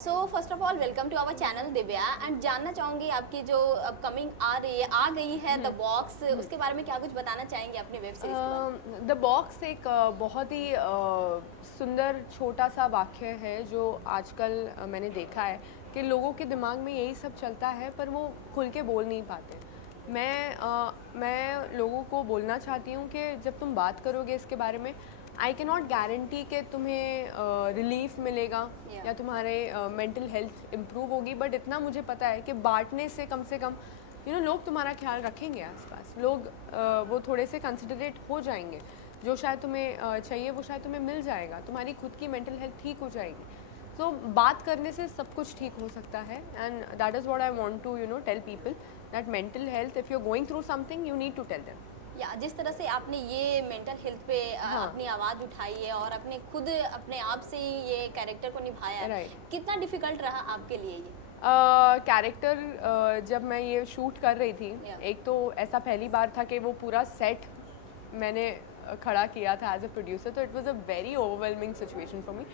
So first of all welcome to our channel Divya and जानना चाहूंगी आपकी जो अपकमिंग आ गई है द बॉक्स उसके बारे में क्या कुछ बताना चाहेंगे अपनी वेब सीरीज के बारे में? द बॉक्स एक बहुत ही सुंदर छोटा सा वाक्य है जो आजकल मैंने देखा है कि लोगों के दिमाग में यही सब चलता है पर वो खुल के बोल नहीं पाते। मैं लोगों को बोलना चाहती हूँ कि जब तुम बात करोगे इसके बारे में आई कैन नॉट गारंटी कि तुम्हें रिलीफ मिलेगा या तुम्हारे मेंटल हेल्थ इम्प्रूव होगी, बट इतना मुझे पता है कि बांटने से कम लोग तुम्हारा ख्याल रखेंगे आसपास। लोग वो थोड़े से कंसिडरेट हो जाएंगे। जो शायद तुम्हें चाहिए वो शायद तुम्हें मिल जाएगा। तुम्हारी खुद की मेंटल हेल्थ ठीक हो जाएगी। तो बात करने से सब कुछ ठीक हो सकता है and that is what I want to tell people that mental health if you are going through something you need to tell them. या जिस तरह से आपने ये मेंटल हेल्थ पे अपनी आवाज़ उठाई है और अपने खुद अपने आप से ही ये कैरेक्टर को निभाया है, कितना डिफिकल्ट रहा आपके लिए ये कैरेक्टर? जब मैं ये शूट कर रही थी एक तो ऐसा पहली बार था कि वो पूरा सेट मैंने खड़ा किया था एज अ प्रोड्यूसर, तो it was a very overwhelming situation for me.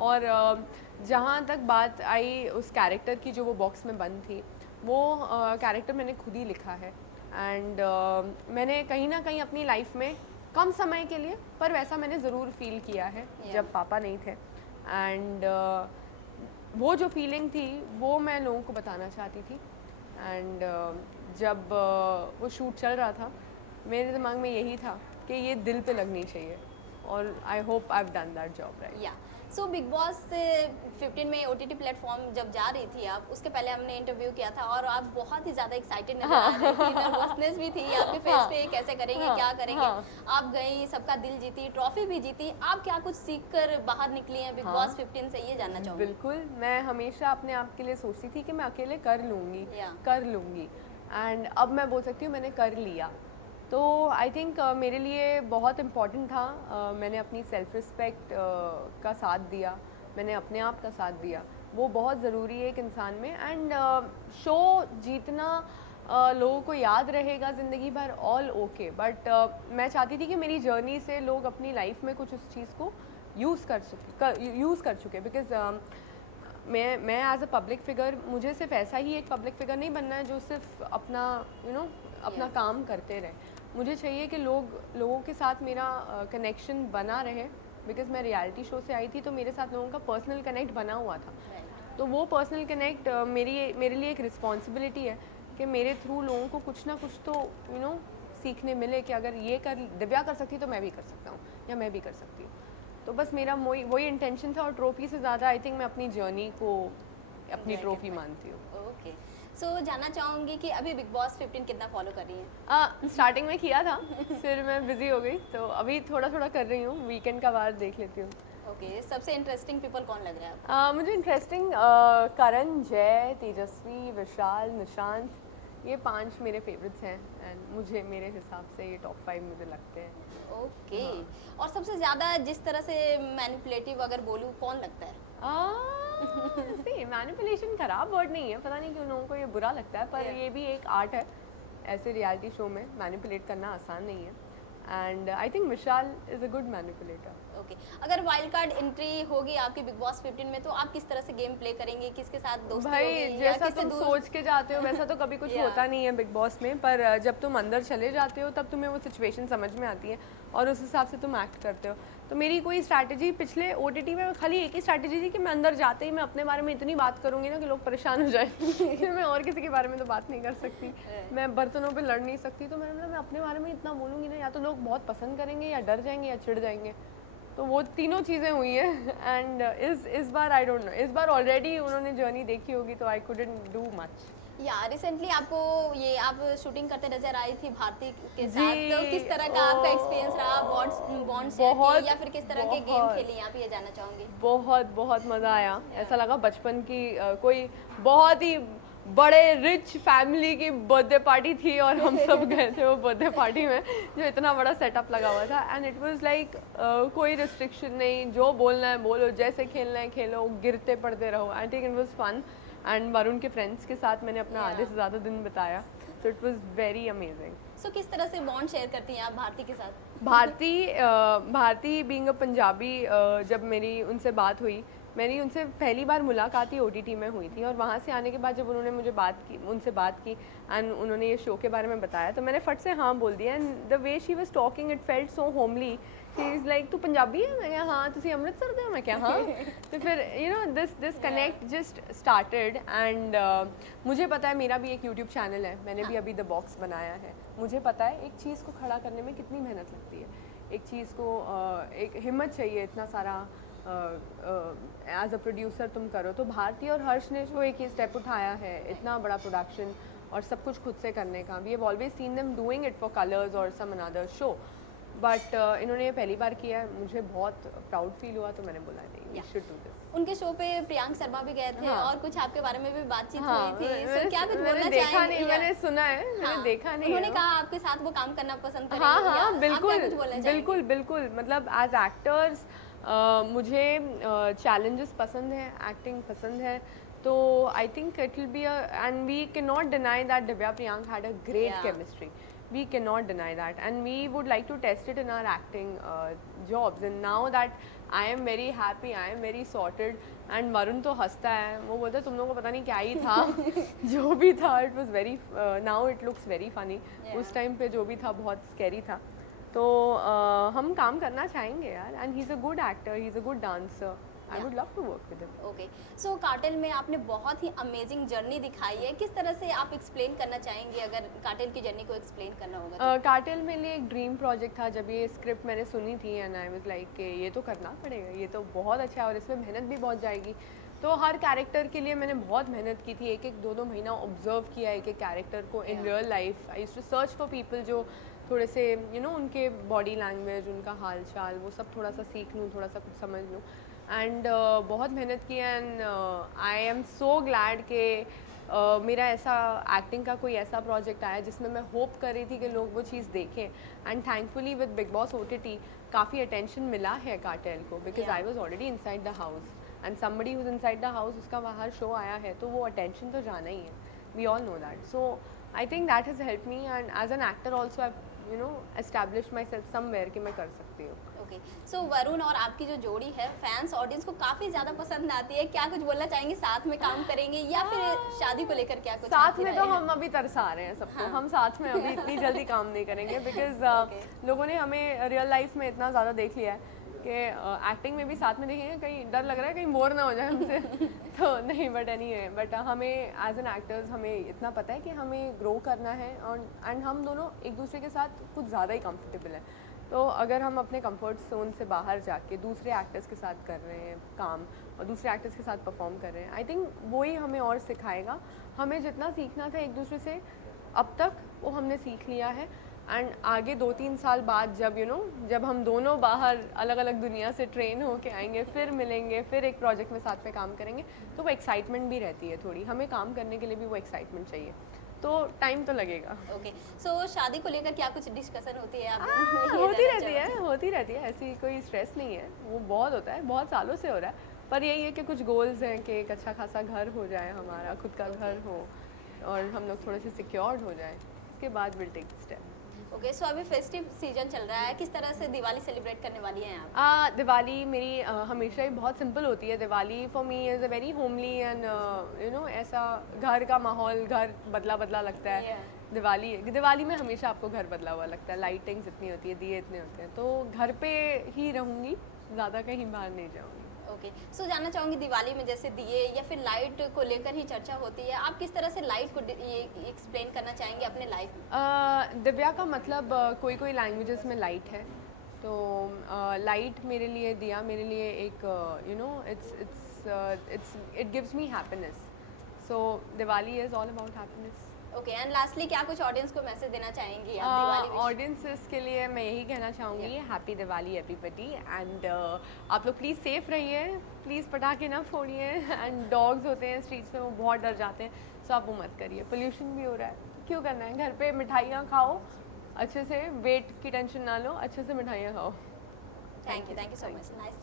और जहाँ तक बात आई उस कैरेक्टर की जो वो बॉक्स में बंद थी, वो कैरेक्टर मैंने खुद ही लिखा है एंड मैंने कहीं ना कहीं अपनी लाइफ में कम समय के लिए पर वैसा मैंने ज़रूर फील किया है जब पापा नहीं थे एंड वो जो फीलिंग थी वो मैं लोगों को बताना चाहती थी। एंड जब वो शूट चल रहा था मेरे दिमाग में यही था कि ये दिल पे लगनी चाहिए और I hope I have done that job right. या सो बिग बॉस 15 में OTT प्लेटफॉर्म जब जा रही थी आप, उसके पहले हमने इंटरव्यू किया था और आप बहुत ही ज़्यादा एक्साइटेड नजर आ रही थी, नर्वसनेस भी थी आपके फेस पे, कैसे करेंगे क्या करेंगे। आप गई, सबका दिल जीती, ट्रॉफी भी जीती, आप क्या कुछ सीख कर बाहर निकली हैं बिग बॉस 15 से, ये जानना चाहूँगी। बिल्कुल, मैं हमेशा अपने आप के लिए सोचती थी कि मैं अकेले कर लूँगी एंड अब मैं बोल सकती हूँ मैंने कर लिया। तो आई थिंक मेरे लिए बहुत इम्पॉर्टेंट था। मैंने अपनी सेल्फ रिस्पेक्ट का साथ दिया, मैंने अपने आप का साथ दिया, वो बहुत ज़रूरी है एक इंसान में। एंड शो जीतना लोगों को याद रहेगा ज़िंदगी भर, ऑल ओके, बट मैं चाहती थी कि मेरी जर्नी से लोग अपनी लाइफ में कुछ उस चीज़ को यूज़ कर चुके बिकॉज मैं एज अ पब्लिक फिगर, मुझे सिर्फ ऐसा ही एक पब्लिक फिगर नहीं बनना है जो सिर्फ अपना अपना काम करते रहे। मुझे चाहिए कि लोगों के साथ मेरा कनेक्शन बना रहे बिकॉज मैं रियलिटी शो से आई थी तो मेरे साथ लोगों का पर्सनल कनेक्ट बना हुआ था। तो वो पर्सनल कनेक्ट मेरे लिए एक रिस्पॉन्सिबिलिटी है कि मेरे थ्रू लोगों को कुछ ना कुछ तो सीखने मिले कि अगर ये दिव्या कर सकती तो मैं भी कर सकता हूँ या मैं भी कर सकती हूँ। तो बस मेरा वही इंटेंशन था और ट्रॉफी से ज़्यादा आई थिंक मैं अपनी जर्नी को अपनी ट्रॉफी मानती हूँ। ओके, सो जानना चाहूँगी कि अभी बिग बॉस 15 कितना फॉलो कर रही हैं? स्टार्टिंग में किया था फिर मैं बिजी हो गई तो अभी थोड़ा कर रही हूँ, वीकेंड का बार देख लेती हूँ। ओके, सबसे इंटरेस्टिंग पीपल कौन लग रहा है आपको? मुझे इंटरेस्टिंग करण, जय, तेजस्वी, विशाल, निशांत, ये 5 मेरे फेवरेट्स हैं एंड मुझे मेरे हिसाब से ये टॉप 5 मुझे लगते हैं। ओके, और सबसे ज़्यादा जिस तरह से मैनिपुलेटिव अगर बोलूँ कौन लगता है? मैनिपुलेशन खराब वर्ड नहीं है, पता नहीं क्यों लोगों को ये बुरा लगता है, पर ये भी एक आर्ट है। ऐसे रियलिटी शो में मैनिपुलेट करना आसान नहीं है and I think Vishal is a good manipulator. Okay, अगर वाइल्ड कार्ड एंट्री होगी आपकी बिग बॉस 15 में तो आप किस तरह से गेम प्ले करेंगे, किसके साथ दोस्ती भाई होगी, जैसा तुम सोच के जाते हो वैसा तो कभी कुछ होता नहीं है बिग बॉस में, पर जब तुम अंदर चले जाते हो तब तुम्हें वो सिचुएशन समझ में आती है और उस हिसाब से तुम एक्ट करते हो। तो मेरी कोई स्ट्रैटेजी पिछले OTT में खाली एक ही स्ट्रैटेजी थी कि मैं अंदर जाते ही मैं अपने बारे में इतनी बात करूँगी ना कि लोग परेशान हो जाए मैं और किसी के बारे में तो बात नहीं कर सकती, मैं बर्तनों पे लड़ नहीं सकती, तो मैं अपने बारे में इतना बोलूँगी ना या तो लोग बहुत पसंद करेंगे या डर जाएंगे या चिढ़ जाएंगे। तो वो तीनों चीज़ें हुई हैं एंड इस बार आई डोंट नो, इस बार ऑलरेडी उन्होंने जर्नी देखी होगी तो आई कुडंट डू मच। या रिसेंटली आपको ये आप शूटिंग करते नजर आई थी भारती के साथ, तो किस तरह का आपका एक्सपीरियंस रहा, बॉन्ड शेयर या फिर किस तरह के गेम खेली आप, ये जानना चाहूँगी। बहुत मज़ा आया, ऐसा लगा बचपन की कोई बहुत ही बड़े रिच फैमिली की बर्थडे पार्टी थी और हम सब गए थे वो बर्थडे पार्टी में जो इतना बड़ा सेटअप लगा हुआ था एंड इट वाज लाइक कोई रिस्ट्रिक्शन नहीं, जो बोलना है बोलो, जैसे खेलना है खेलो, गिरते पड़ते रहो। I think it was fun and Varun के फ्रेंड्स के साथ मैंने अपना आधे से ज़्यादा दिन बिताया, so it was very amazing. So किस तरह से बॉन्ड शेयर करती हैं आप भारती के साथ? भारती बीइंग अ पंजाबी, जब मेरी उनसे बात हुई मेरी उनसे पहली बार मुलाकात ही OTT में हुई थी, और वहाँ से आने के बाद जब उन्होंने मुझे उनसे बात की एंड उन्होंने ये शो के बारे में बताया, तो मैंने फट से हाँ बोल दिया। And the way she was talking it felt so homely. She is like, तू पंजाबी है? मैं क्या हाँ। तुसी अमृतसर दे? मैं क्या हाँ। तो फिर this connect just started. And मुझे पता है मेरा भी एक यूट्यूब चैनल है, मैंने भी अभी द बॉक्स बनाया है। मुझे पता है एक चीज़ को खड़ा करने में कितनी मेहनत लगती है, एक चीज़ को एक हिम्मत चाहिए, इतना सारा एज अ प्रोड्यूसर तुम करो। तो भारती और हर्ष ने जो एक ही स्टेप उठाया है, इतना बड़ा प्रोडक्शन और सब कुछ खुद से करने का, we have always seen them doing it for colours और सम अनदर शो, बट इन्होंने ये पहली बार किया है। मुझे बहुत प्राउड फील हुआ, तो मैंने बोला नहीं, वी शुड डू दिस। उनके शो पे प्रियांक शर्मा भी गए थे, और कुछ आपके बारे में भी बातचीत हुई थी। मैंने, क्या कुछ बोलना देखा चाहेंगे? नहीं, मैंने सुना है, मैंने देखा नहीं। उन्होंने कहा आपके साथ वो काम करना पसंद करेंगे। हाँ, बिल्कुल बिल्कुल बिल्कुल। मतलब एज एक्टर्स मुझे चैलेंजेस पसंद है, एक्टिंग पसंद है, तो I think it will be and we can not deny that Divya Priyank had a great chemistry. We cannot deny that, and we would like to test it in our acting jobs. And now that I am very happy, I am very sorted, and Varun तो हंसता है, वो बोलता है तुम लोगों को पता नहीं क्या ही था जो भी था, it was very now it looks very funny. उस टाइम पे जो भी था बहुत scary था, तो हम काम करना चाहेंगे यार, and he's a good actor, he's a good dancer. I would love to work with him. Okay, so cartel में आपने बहुत ही अमेजिंग जर्नी दिखाई है, किस तरह से आप एक्सप्लेन करना चाहेंगे अगर कार्टेल की जर्नी को एक्सप्लेन करना होगा तो? कार्टेल मेरे लिए एक ड्रीम प्रोजेक्ट था। जब ये स्क्रिप्ट मैंने सुनी थी एंड आई वाज लाइक कि ये तो करना पड़ेगा, ये तो बहुत अच्छा है और इसमें मेहनत भी बहुत जाएगी। तो हर कैरेक्टर के लिए मैंने बहुत मेहनत की थी, एक एक दो महीना ऑब्जर्व किया एक एक कैरेक्टर को in real life. I used to search for people जो थोड़े से उनके बॉडी लैंग्वेज, उनका हाल चाल, वो सब थोड़ा सा सीख लूँ, थोड़ा सा कुछ समझ लूँ। एंड बहुत मेहनत की, and I am so glad कि मेरा ऐसा एक्टिंग का कोई ऐसा प्रोजेक्ट आया जिसमें मैं होप कर रही थी कि लोग वो चीज़ देखें। And thankfully with Bigg Boss OTT काफ़ी अटेंशन मिला है कार्टेल को, because I was already inside the house and somebody who's inside the house, उसका बाहर शो आया है तो वो अटेंशन तो जाना ही है, we all know that. So I think that has help me, and as an actor also I establish myself somewhere कि मैं कर सकती हूँ। ओके, सो वरुण और आपकी जो जोड़ी है फैंस ऑडियंस को काफी ज्यादा पसंद आती है, क्या कुछ बोलना चाहेंगे? साथ में काम करेंगे या फिर शादी को लेकर क्या कुछ? साथ में तो हम अभी तरसा रहे हैं सबको। हम साथ में अभी इतनी जल्दी काम नहीं करेंगे, बिकॉज लोगों ने हमें रियल लाइफ में इतना ज़्यादा देख लिया है कि एक्टिंग में भी साथ में देखेंगे, कहीं डर लग रहा है कहीं बोर ना हो जाए हमसे तो नहीं, बट बट हमें एज एन एक्टर्स हमें इतना पता है कि हमें ग्रो करना है, और एंड हम दोनों एक दूसरे के साथ कुछ ज़्यादा ही कंफर्टेबल हैं। तो अगर हम अपने कंफर्ट जोन से बाहर जाके दूसरे एक्टर्स के साथ कर रहे हैं काम और दूसरे एक्टर्स के साथ परफॉर्म कर रहे हैं, आई थिंक वो ही हमें और सिखाएगा। हमें जितना सीखना था एक दूसरे से अब तक वो हमने सीख लिया है, एंड आगे 2-3 साल बाद जब जब हम दोनों बाहर अलग अलग दुनिया से ट्रेन होके आएंगे, फिर मिलेंगे, फिर एक प्रोजेक्ट में साथ में काम करेंगे, तो वो एक्साइटमेंट भी रहती है थोड़ी। हमें काम करने के लिए भी वो एक्साइटमेंट चाहिए, तो टाइम तो लगेगा। ओके, सो शादी को लेकर क्या कुछ डिस्कशन होती है आप? होती रहती है, ऐसी कोई स्ट्रेस नहीं है, वो बहुत होता है, बहुत सालों से हो रहा है, पर यही है कि कुछ गोल्स हैं कि एक अच्छा खासा घर हो जाए, हमारा खुद का घर हो और हम लोग थोड़े से सिक्योर्ड हो जाए, उसके बाद विल टेक स्टेप। ओके, सो अभी फेस्टिव सीजन चल रहा है, किस तरह से दिवाली सेलिब्रेट करने वाली हैं आप? दिवाली मेरी हमेशा ही बहुत सिंपल होती है। Diwali for me is a very homely and ऐसा घर का माहौल, घर बदला बदला लगता है। दिवाली में हमेशा आपको घर बदला हुआ लगता है, लाइटिंग्स इतनी होती है, दिए इतने होते हैं, तो घर पे ही रहूँगी, ज़्यादा कहीं बाहर नहीं जाऊँगी। ओके, सो जानना चाहूँगी दिवाली में जैसे दिए या फिर लाइट को लेकर ही चर्चा होती है, आप किस तरह से लाइट को ये एक्सप्लेन करना चाहेंगे अपने लाइफ में? दिव्या का मतलब कोई कोई लैंग्वेजेस में लाइट है, तो लाइट मेरे लिए, दिया मेरे लिए एक it gives me happiness, so Diwali is all about happiness. Okay, and lastly क्या कुछ ऑडियंस को मैसेज देना चाहेंगी आप दिवाली में? ऑडियंसेस के लिए मैं यही कहना चाहूँगी, हैप्पी दिवाली एवरीबडी, एंड आप लोग प्लीज़ सेफ रहिए, प्लीज़ पटाखे ना फोड़िए, एंड डॉग्स होते हैं स्ट्रीट्स में, वो बहुत डर जाते हैं, सो आप वो मत करिए। पोल्यूशन भी हो रहा है, क्यों करना है? घर पे मिठाइयाँ खाओ अच्छे से, वेट की टेंशन ना लो, अच्छे से मिठाइयाँ खाओ। Thank you so much, nice.